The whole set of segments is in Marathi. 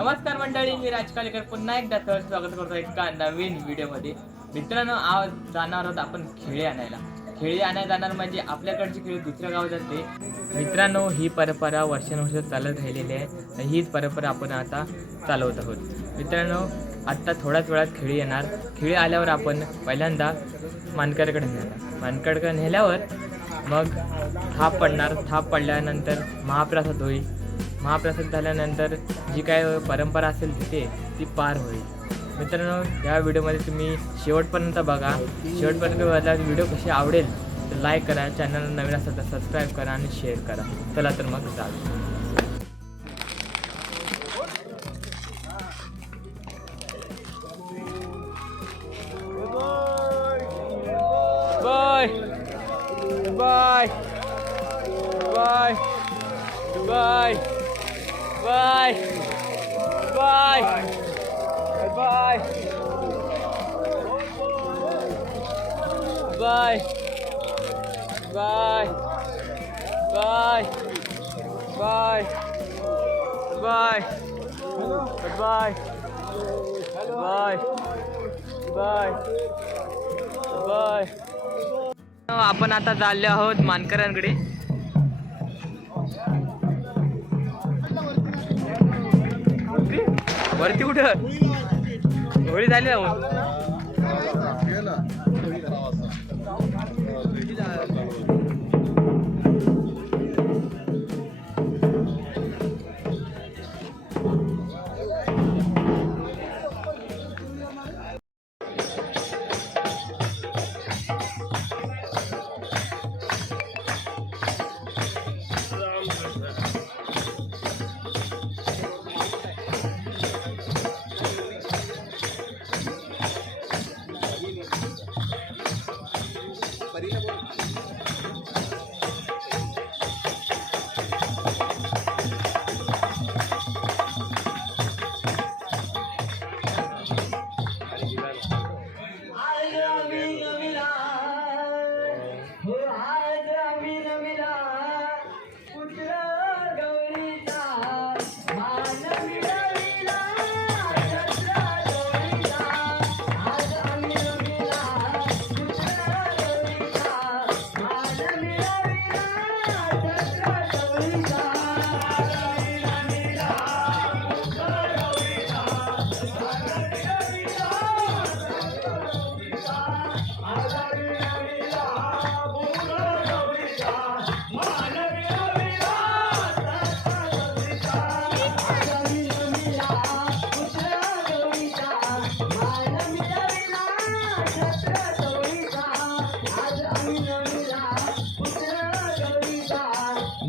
नमस्कार मंडळी मी राजकालेकर पुन्हा एकदा तर स्वागत करतो एका नवीन व्हिडिओमध्ये. मित्रांनो आज जाणार आहोत आपण खेळे आणायला. खेळे आणायला जाणार म्हणजे आपल्याकडची खेळ दुसऱ्या गावात जाते मित्रांनो ही परंपरा वर्षानुवर्ष चालत राहिलेली आहे. हीच परंपरा आपण आता चालवत आहोत. मित्रांनो आत्ता थोड्याच वेळात खेळी येणार. खेळी आल्यावर आपण पहिल्यांदा मानकरकडे नेणार. मानकडकडे नेल्यावर मग थाप पडणार. थाप पडल्यानंतर महाप्रसाद होईल. महाप्रसाद झाल्यानंतर जी काय परंपरा असेल तिथे ती पार होईल. मित्रांनो या व्हिडिओमध्ये तुम्ही शेवटपर्यंत बघा. शेवटपर्यंत बघा व्हिडिओ कशी आवडेल तर लाईक करा चॅनल नवीन असेल तर सबस्क्राईब करा आणि शेअर करा. चला तर मग चालू bye bye bye bye bye bye bye bye bye bye bye bye bye bye bye आपण आता चालले आहोत मानकरांकडे वरती कुठं? होळी झाली ना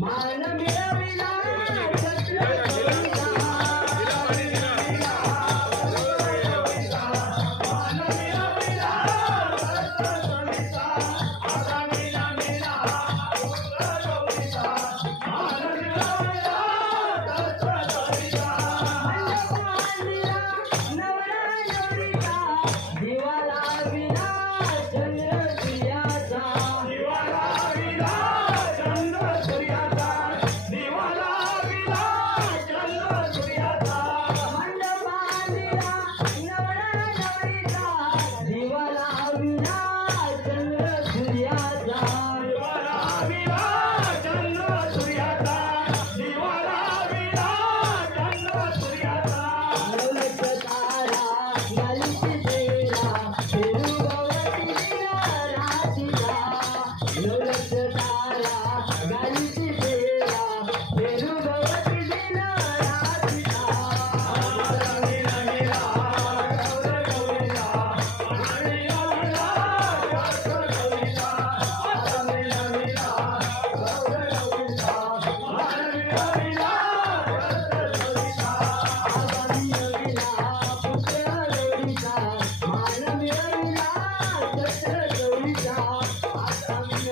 Mala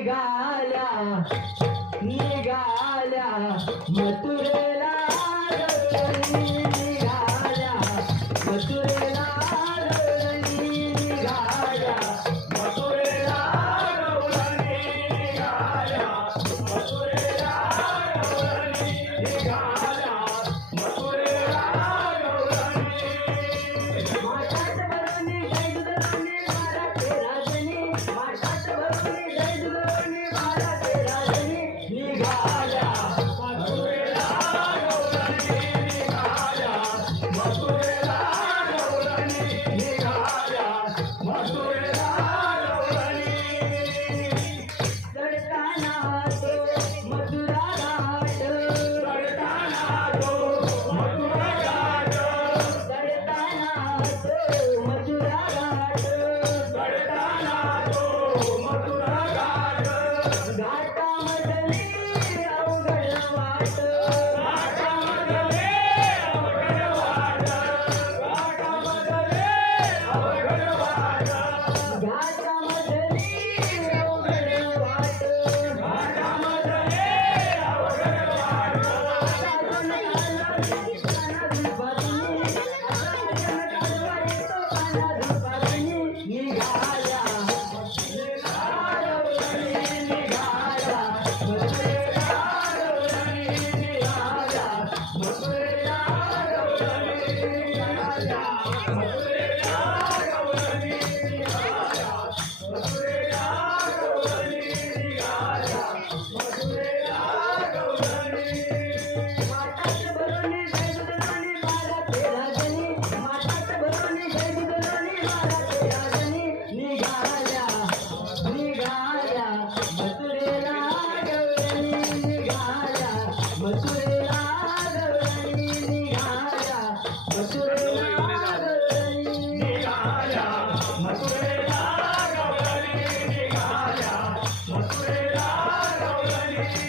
निघाल्या निघाल्या मथुरे निघाल्या